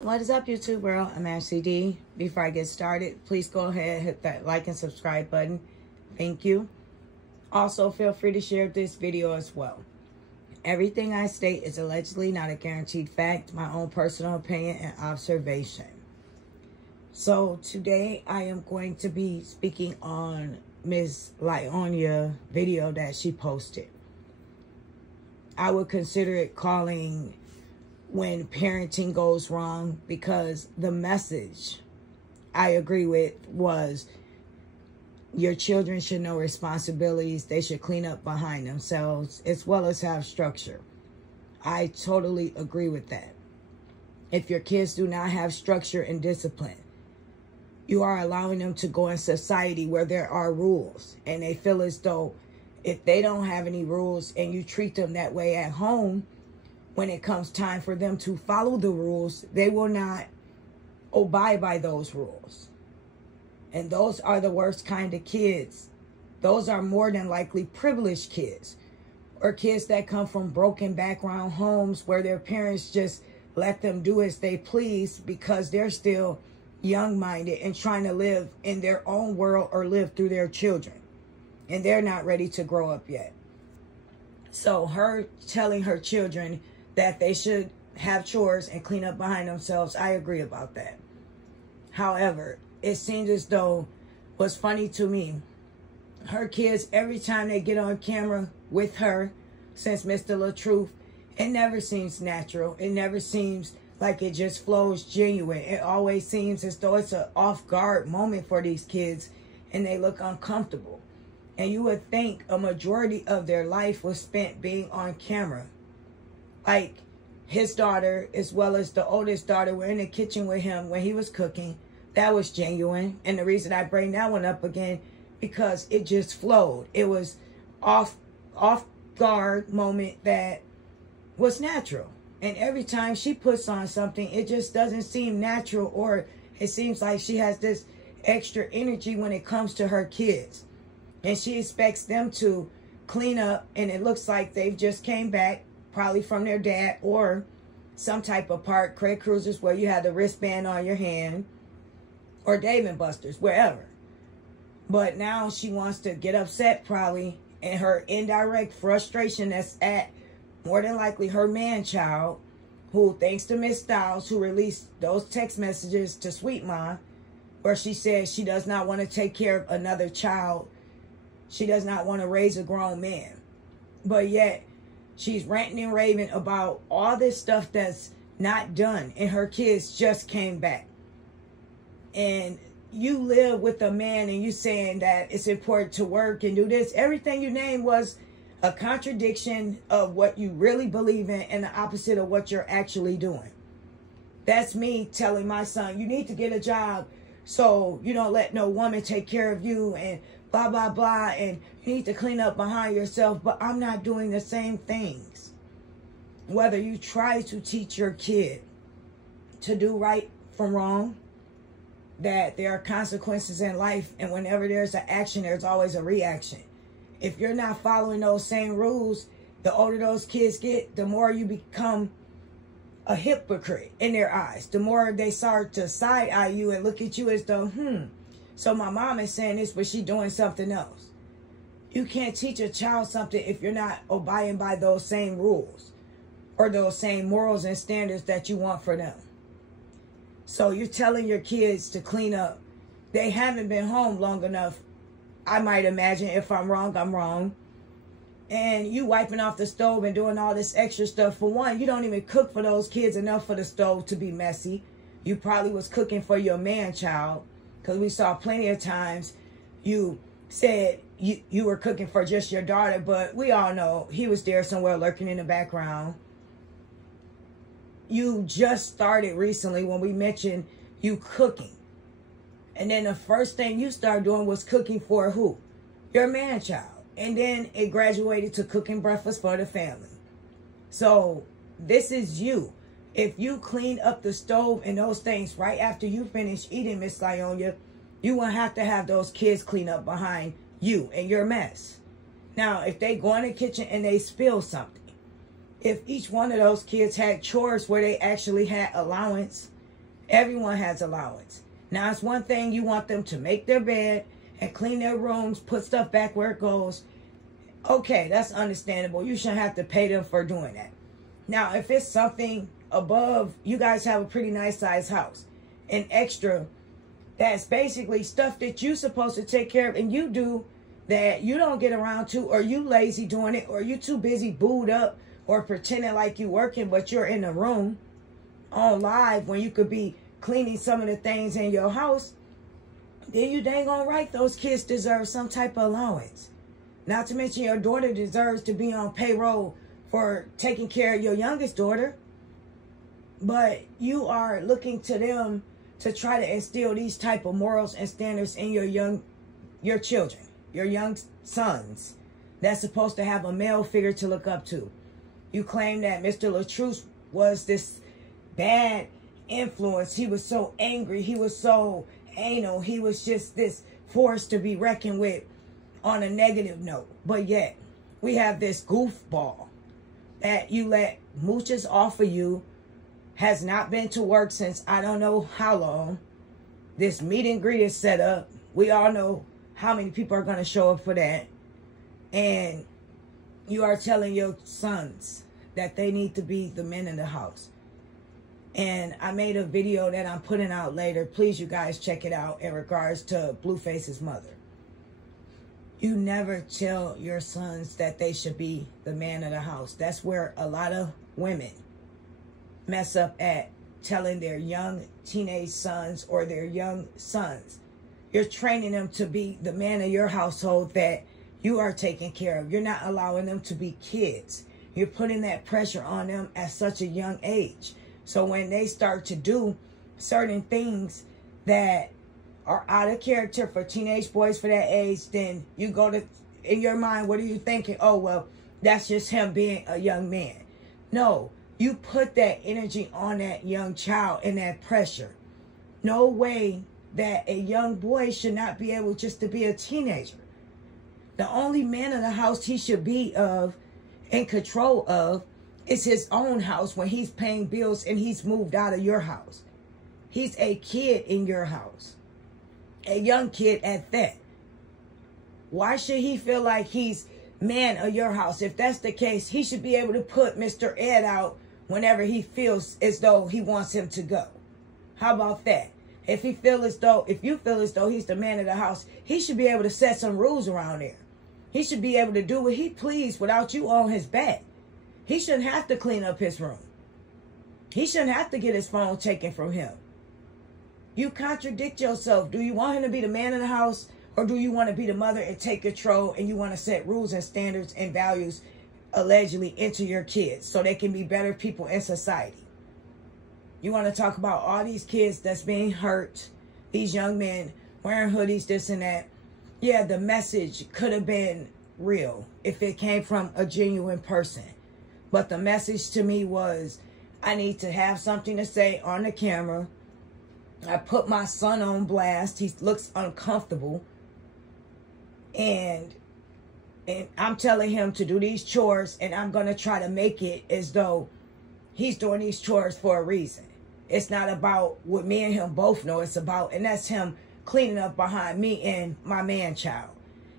What is up, YouTube world? I'm Ashley D. Before I get started, please go ahead and hit that like and subscribe button. Thank you. Also, feel free to share this video as well. Everything I state is allegedly not a guaranteed fact, my own personal opinion and observation. So today I am going to be speaking on Miss Lieonya video that she posted. I would consider it calling when parenting goes wrong, because the message I agree with was your children should know responsibilities. They should clean up behind themselves as well as have structure. I totally agree with that. If your kids do not have structure and discipline, you are allowing them to go in society where there are rules, and they feel as though if they don't have any rules and you treat them that way at home, when it comes time for them to follow the rules, they will not abide by those rules. And those are the worst kind of kids. Those are more than likely privileged kids, or kids that come from broken background homes where their parents just let them do as they please because they're still young-minded and trying to live in their own world or live through their children. And they're not ready to grow up yet. So her telling her children that they should have chores and clean up behind themselves, I agree about that. However, it seems as though what's funny to me, her kids, every time they get on camera with her, since Mr. LaTruth, it never seems natural. It never seems like it just flows genuine. It always seems as though it's an off-guard moment for these kids and they look uncomfortable. And you would think a majority of their life was spent being on camera. Like his daughter, as well as the oldest daughter, were in the kitchen with him when he was cooking. That was genuine. And the reason I bring that one up again, because it just flowed. It was off guard moment that was natural. And every time she puts on something, it just doesn't seem natural, or it seems like she has this extra energy when it comes to her kids. And she expects them to clean up, and it looks like they've just came back probably from their dad or some type of park, Craig Cruisers, where you have the wristband on your hand, or Dave & Buster's, wherever. But now she wants to get upset probably, and her indirect frustration that's at more than likely her man-child, who, thanks to Miss Styles, who released those text messages to Sweet Ma, where she says she does not want to take care of another child. She does not want to raise a grown man. But yet, she's ranting and raving about all this stuff that's not done, and her kids just came back. And you live with a man and you saying that it's important to work and do this. Everything you named was a contradiction of what you really believe in and the opposite of what you're actually doing. That's me telling my son, you need to get a job so you don't let no woman take care of you and blah, blah, blah, and you need to clean up behind yourself. But I'm not doing the same things. Whether you try to teach your kid to do right from wrong, that there are consequences in life, and whenever there's an action, there's always a reaction. If you're not following those same rules, the older those kids get, the more you become a hypocrite in their eyes. The more they start to side-eye you and look at you as though, so my mom is saying this, but she's doing something else. You can't teach a child something if you're not abiding by those same rules or those same morals and standards that you want for them. So you're telling your kids to clean up. They haven't been home long enough. I might imagine. If I'm wrong, I'm wrong. And you wiping off the stove and doing all this extra stuff. For one, you don't even cook for those kids enough for the stove to be messy. You probably was cooking for your man-child, because we saw plenty of times you said you were cooking for just your daughter, but we all know he was there somewhere lurking in the background. You just started recently when we mentioned you cooking. And then the first thing you started doing was cooking for who? Your man-child. And then it graduated to cooking breakfast for the family. So this is you. If you clean up the stove and those things right after you finish eating, Miss Lieonya, you won't have to have those kids clean up behind you and your mess. Now, if they go in the kitchen and they spill something, if each one of those kids had chores where they actually had allowance Everyone has allowance. Now, it's one thing you want them to make their bed and clean their rooms, put stuff back where it goes. Okay, that's understandable. You shouldn't have to pay them for doing that. Now, if it's something above, you guys have a pretty nice size house, an extra, that's basically stuff that you're supposed to take care of and you do that you don't get around to, or you lazy doing it, or you too busy booed up or pretending like you working but you're in the room on live when you could be cleaning some of the things in your house, then you dang on right those kids deserve some type of allowance. Not to mention your daughter deserves to be on payroll for taking care of your youngest daughter. But you are looking to them to try to instill these type of morals and standards in your children, your young sons, that's supposed to have a male figure to look up to. You claim that Mr. LaTruce was this bad influence. He was so angry. He was so anal. He was just this force to be reckoned with on a negative note. But yet, we have this goofball that you let mooches off of you, has not been to work since I don't know how long. This meet and greet is set up. We all know how many people are going to show up for that. And you are telling your sons that they need to be the men in the house. And I made a video that I'm putting out later. Please, you guys, check it out in regards to Blueface's mother. You never tell your sons that they should be the man of the house. That's where a lot of women mess up at, telling their young teenage sons or their young sons. You're training them to be the man of your household that you are taking care of. You're not allowing them to be kids. You're putting that pressure on them at such a young age. So when they start to do certain things that are out of character for teenage boys for that age, then you go to, in your mind, what are you thinking? Oh, well, that's just him being a young man. No, you put that energy on that young child and that pressure. No way that a young boy should not be able just to be a teenager. The only man in the house he should be in control of is his own house when he's paying bills and he's moved out of your house. He's a kid in your house. A young kid at that. Why should he feel like he's man of your house? If that's the case, he should be able to put Mr. Ed out whenever he feels as though he wants him to go. How about that? If you feel as though he's the man of the house, he should be able to set some rules around there. He should be able to do what he please without you on his back. He shouldn't have to clean up his room. He shouldn't have to get his phone taken from him. You contradict yourself. Do you want him to be the man of the house, or do you want to be the mother and take control, and you want to set rules and standards and values allegedly into your kids so they can be better people in society? You want to talk about all these kids that's being hurt, these young men wearing hoodies, this and that. Yeah, the message could have been real if it came from a genuine person. But the message to me was, I need to have something to say on the camera. I put my son on blast. He looks uncomfortable. And I'm telling him to do these chores, and I'm going to try to make it as though he's doing these chores for a reason. It's not about what me and him both know. It's about, and that's him cleaning up behind me and my man-child.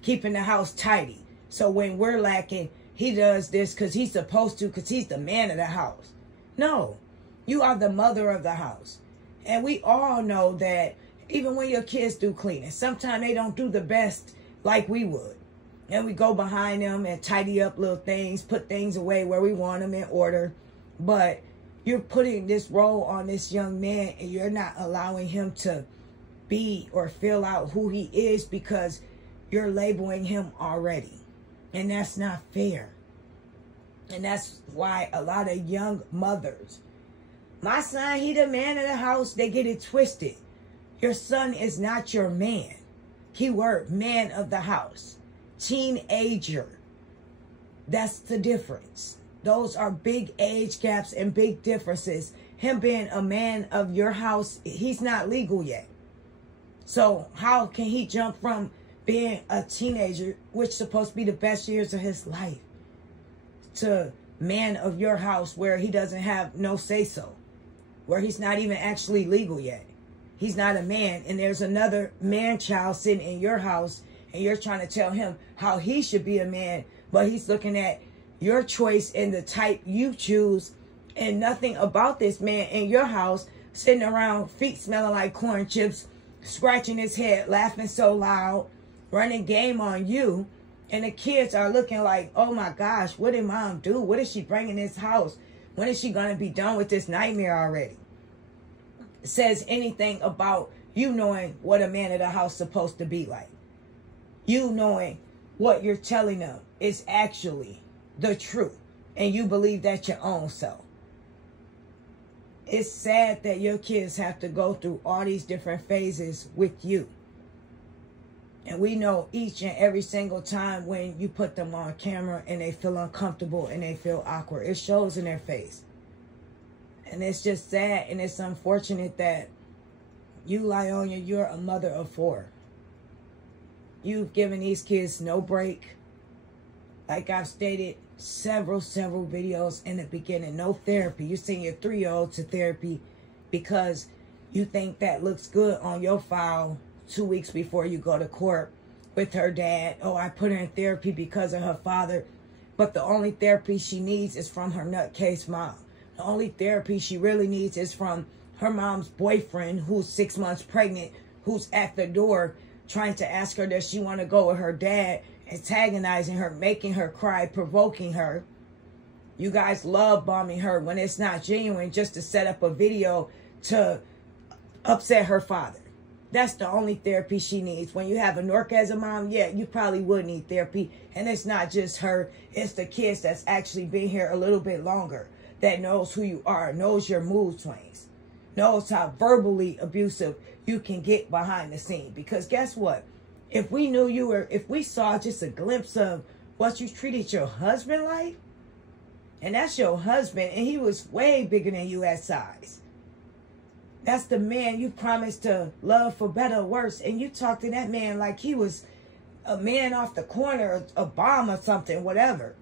Keeping the house tidy. So when we're lacking, he does this because he's supposed to, because he's the man of the house. No, you are the mother of the house. And we all know that even when your kids do cleaning, sometimes they don't do the best like we would. And we go behind them and tidy up little things, put things away where we want them in order. But you're putting this role on this young man, and you're not allowing him to be or fill out who he is because you're labeling him already. And that's not fair. And that's why a lot of young mothers, my son, he the man of the house, they get it twisted. Your son is not your man. Keyword, man of the house. Teenager. That's the difference. Those are big age gaps and big differences. Him being a man of your house, he's not legal yet. So how can he jump from being a teenager, which is supposed to be the best years of his life, to man of your house where he doesn't have no say-so? where he's not even actually legal yet. He's not a man, and there's another man-child sitting in your house, and you're trying to tell him how he should be a man, but he's looking at your choice and the type you choose, and nothing about this man in your house, sitting around, feet smelling like corn chips, scratching his head, laughing so loud, running game on you, and the kids are looking like, oh my gosh, what did mom do? What is she bringing in this house? When is she going to be done with this nightmare already? Says anything about you knowing what a man of the house is supposed to be like. You knowing what you're telling them is actually the truth, and you believe that your own self. It's sad that your kids have to go through all these different phases with you. And we know each and every single time when you put them on camera and they feel uncomfortable and they feel awkward, it shows in their face. And it's just sad, and it's unfortunate that you, Lieonya, you're a mother of 4. You've given these kids no break. Like I've stated several videos in the beginning, no therapy. You send your 3-year-old to therapy because you think that looks good on your file 2 weeks before you go to court with her dad. Oh, I put her in therapy because of her father. But the only therapy she needs is from her nutcase mom. The only therapy she really needs is from her mom's boyfriend, who's 6 months pregnant, who's at the door trying to ask her does she want to go with her dad, antagonizing her, making her cry, provoking her. You guys love bombing her when it's not genuine, just to set up a video to upset her father. That's the only therapy she needs. When you have a orgasm mom, yeah, you probably would need therapy. And it's not just her, it's the kids that's actually been here a little bit longer, that knows who you are, knows your mood swings, knows how verbally abusive you can get behind the scene. Because guess what? If we knew you were, if we saw just a glimpse of what you treated your husband like, and that's your husband, and he was way bigger than you at size. That's the man you promised to love for better or worse, and you talk to that man like he was a man off the corner, a bomb or something, whatever.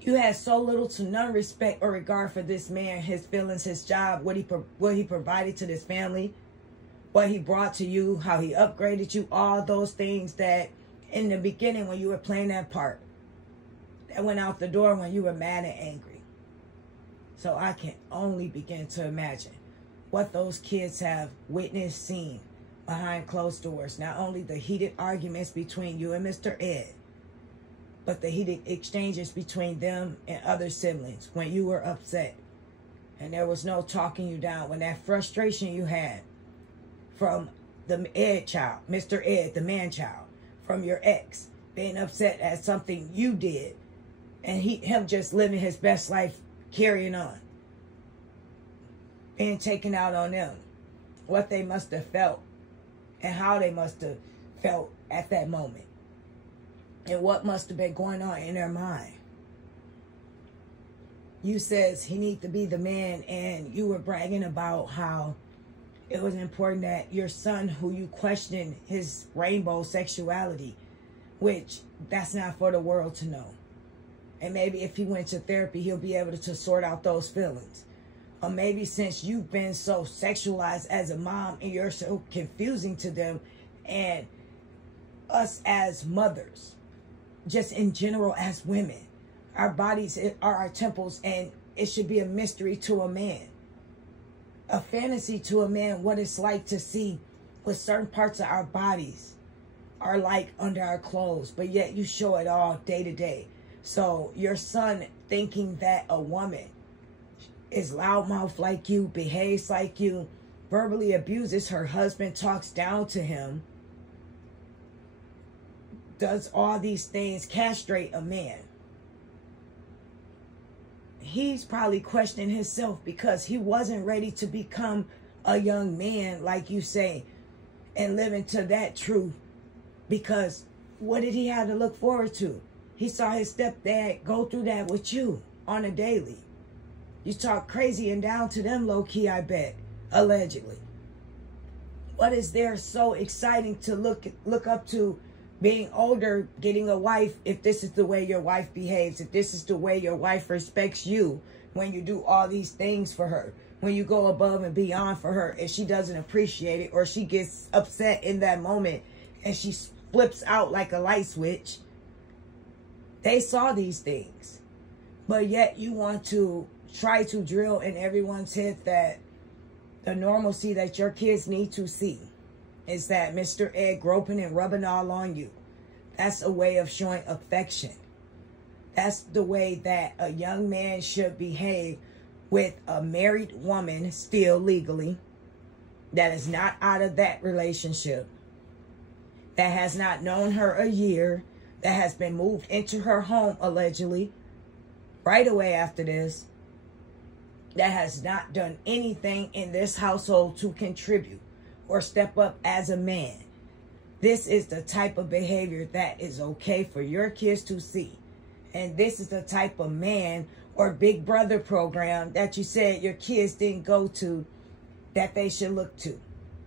You had so little to none respect or regard for this man, his feelings, his job, what he provided to this family, what he brought to you, how he upgraded you, all those things that in the beginning when you were playing that part, that went out the door when you were mad and angry. So I can only begin to imagine what those kids have witnessed, seen behind closed doors. Not only the heated arguments between you and Mr. Ed, but the heated exchanges between them and other siblings when you were upset and there was no talking you down, when that frustration you had from the Ed child, Mr. Ed, the man child, from your ex, being upset at something you did, and him just living his best life, carrying on, being taken out on them, what they must have felt and how they must have felt at that moment, and what must have been going on in their mind. You says he need to be the man, and you were bragging about how it was important that your son, who you questioned his rainbow sexuality, which that's not for the world to know. And maybe if he went to therapy, he'll be able to sort out those feelings. Or maybe since you've been so sexualized as a mom and you're so confusing to them, and us as mothers, just in general as women, our bodies are our temples, and it should be a mystery to a man, a fantasy to a man, what it's like to see what certain parts of our bodies are like under our clothes, but yet you show it all day to day. So your son thinking that a woman is loudmouth like you, behaves like you, verbally abuses her husband, talks down to him, does all these things, castrate a man. He's probably questioning himself because he wasn't ready to become a young man, like you say, and live into that truth. Because what did he have to look forward to? He saw his stepdad go through that with you on a daily. You talk crazy and down to them low-key, I bet, allegedly. What is there so exciting to look up to being older, getting a wife, if this is the way your wife behaves, if this is the way your wife respects you when you do all these things for her, when you go above and beyond for her and she doesn't appreciate it, or she gets upset in that moment and she flips out like a light switch. They saw these things, but yet you want to try to drill in everyone's head that the normalcy that your kids need to see is that Mr. Ed groping and rubbing all on you. That's a way of showing affection. That's the way that a young man should behave with a married woman, still legally, that is not out of that relationship, that has not known her a year, that has been moved into her home allegedly right away after this, that has not done anything in this household to contribute or step up as a man. This is the type of behavior that is okay for your kids to see. And this is the type of man or big brother program that you said your kids didn't go to, that they should look to,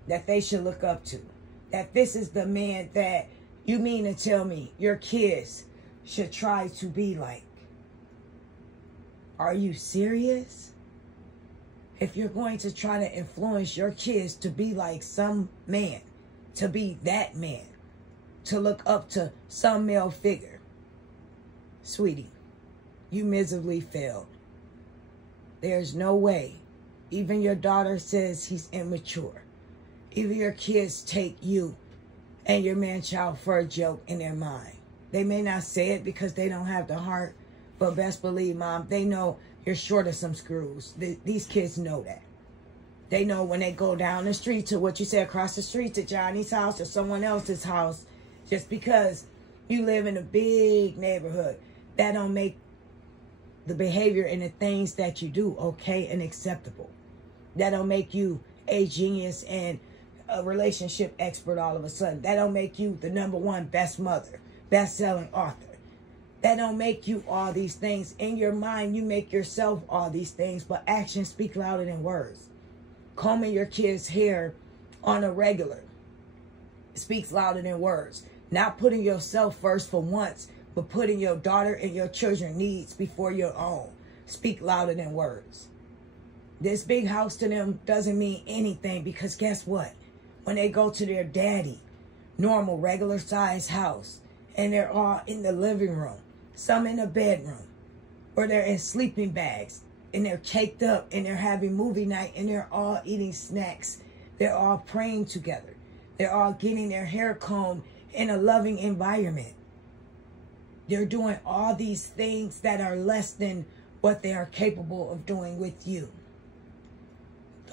that they should look up to. That this is the man that you mean to tell me your kids should try to be like. Are you serious? If you're going to try to influence your kids to be like some man, to be that man, to look up to some male figure, sweetie, you miserably failed. There's no way. Even your daughter says he's immature. Even your kids take you and your man-child for a joke in their mind. They may not say it because they don't have the heart, but best believe, Mom, they know you're short of some screws. These kids know that. They know when they go down the street to what you say, across the street to Johnny's house or someone else's house, just because you live in a big neighborhood, that don't make the behavior and the things that you do okay and acceptable. That don't make you a genius and a relationship expert all of a sudden. That don't make you the #1 best mother, best-selling author. That don't make you all these things. In your mind, you make yourself all these things, but actions speak louder than words. Combing your kids' hair on a regular speaks louder than words. Not putting yourself first for once, but putting your daughter and your children's needs before your own speak louder than words. This big house to them doesn't mean anything, because guess what? When they go to their daddy, normal, regular size house, and they're all in the living room, some in the bedroom, or they're in sleeping bags, and they're caked up, and they're having movie night, and they're all eating snacks. They're all praying together. They're all getting their hair combed in a loving environment. They're doing all these things that are less than what they are capable of doing with you.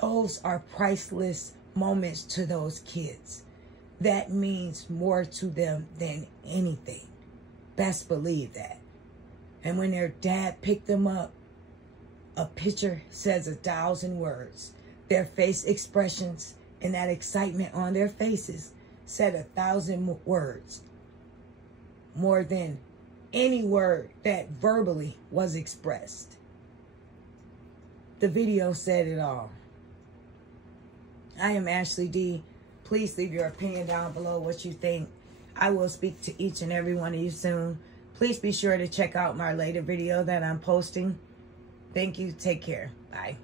Those are priceless moments to those kids. That means more to them than anything. Best believe that. And when their dad picked them up, a picture says 1,000 words. Their face expressions and that excitement on their faces said 1,000 words. More than any word that verbally was expressed. The video said it all. I am Ashley D. Please leave your opinion down below what you think. I will speak to each and every one of you soon. Please be sure to check out my later video that I'm posting. Thank you. Take care. Bye.